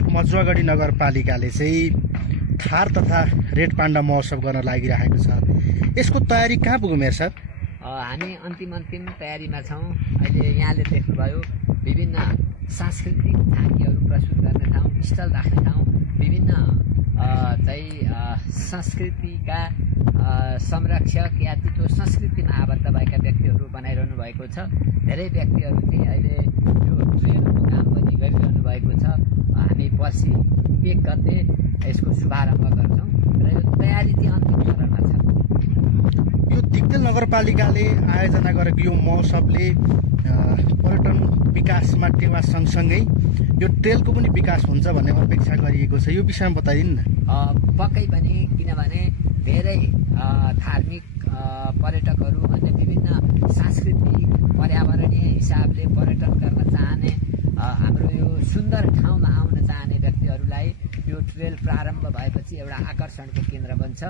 नुवाकोट मजुवागढी नगरपालिकाले चाहिँ थार तथा रेड पाण्डा महोत्सव गर्न लागिरहेको छ। यसको तयारी कहाँ पुग्यो मेयर साहब? हामी अन्तिम तयारीमा छौँ। अहिले यहाँले देख्नुभयो विभिन्न सांस्कृतिक झाँकीहरू प्रस्तुत गर्ने ठाउँ, स्टल राख्ने ठाउँ, विभिन्न संस्कृतिका संरक्षक या त्यो संस्कृतिमा आबद्ध भएका व्यक्तिहरू बनाइरहनु भएको छ। धेरै व्यक्तिहरू चाहिँ अहिले यो ट्रेलको काम पनि गरिरहनु भएको छ। हामी पर्सि 1 गते यसको शुभारम्भ गर्छौँ र यो तयारी चाहिँ अन्तिम चरणमा छ। यो दिग्देल नगरपालिकाले आयोजना गरेको यो महोत्सवले पर्यटन विकासमा टेवा सँगसँगै यो ट्रेलको पनि विकास हुन्छ भन्ने अपेक्षा गरिएको छ। यो विषयमा बताइदिनु न। पक्कै पनि, किनभने धेरै धार्मिक पर्यटकहरू अनि विभिन्न सांस्कृतिक पर्यावरणीय हिसाबले पर्यटन गर्न चाहने हाम्रो यो सुन्दर ठाउँमा आउन चाहने व्यक्तिहरूलाई यो ट्रेल प्रारम्भ भएपछि एउटा आकर्षणको केन्द्र बन्छ।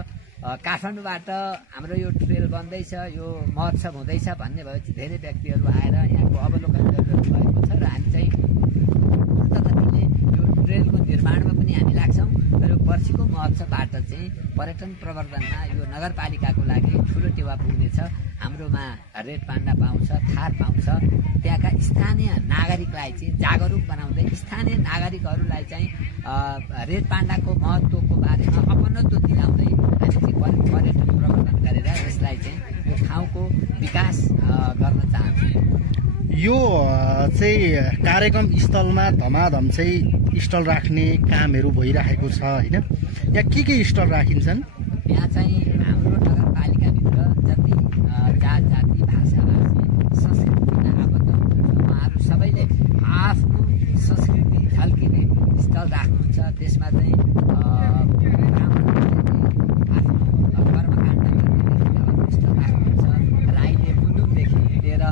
काठमाडौँबाट हाम्रो यो ट्रेल बन्दैछ, यो महोत्सव हुँदैछ भन्ने भएपछि धेरै व्यक्तिहरू आएर यहाँको अवलोकन गरिरहनु भएको छ र हामी चाहिँ द्रुतगतिले यो ट्रेलको निर्माणमा पनि हामी लाग्छौँ र यो पर्सिको महोत्सवबाट चाहिँ पर्यटन प्रवर्धनमा यो नगरपालिकाको लागि ठुलो टेवा पुग्नेछ। हाम्रोमा रेड पाण्डा पाउँछ, थार पाउँछ। त्यहाँका स्थानीय नागरिकलाई चाहिँ जागरुक बनाउँदै स्थानीय नागरिकहरूलाई चाहिँ रेड पाण्डाको महत्त्वको बारेमा अपनत्व दिलाउँदै हामी चाहिँ पर्यटन प्रवर्धन गरेर यसलाई चाहिँ यो ठाउँको विकास गर्न चाहन्छौँ। यो चाहिँ कार्यक्रम स्थलमा धमाधम चाहिँ स्टल राख्ने कामहरू भइरहेको छ होइन? यहाँ के स्टल राखिन्छन्? यहाँ चाहिँ हाम्रो नगरपालिकाभित्र जति जात जाति भाषा भाषी संस्कृतिमा आबद्ध हुनुहुन्छ उहाँहरू सबैले आफ्नो संस्कृति झल्किने स्टल राख्नुहुन्छ। त्यसमा चाहिँ आफ्नो कर्मकाण्ड गर्ने स्टल राख्नुहुन्छ। राईले मुन्दुमदेखि लिएर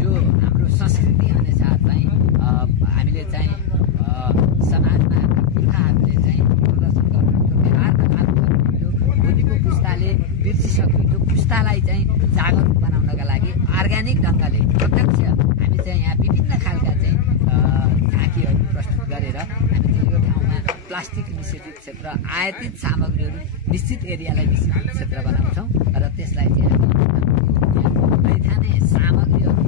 जो हाम्रो संस्कृति अनुसार चाहिँ हामीले चाहिँ समाजमा पुर्खाहरूले चाहिँ प्रदर्शन गर्नुहुन्थ्यो, व्यवहारमा लागू गर्नुहुन्थ्यो। भोलिको पुस्ताले बिर्सिसक्यो, त्यो पुस्तालाई चाहिँ जागरुक बनाउनका लागि अर्ग्यानिक ढङ्गले प्रत्यक्ष हामी चाहिँ यहाँ विभिन्न खालका चाहिँ झाँकीहरू प्रस्तुत गरेर हामी चाहिँ यो ठाउँमा प्लास्टिक निषेधित क्षेत्र, आयातित सामग्रीहरू निश्चित एरियालाई निषेधित क्षेत्र बनाउँछौँ र त्यसलाई चाहिँ हामी रैथाने सामग्रीहरू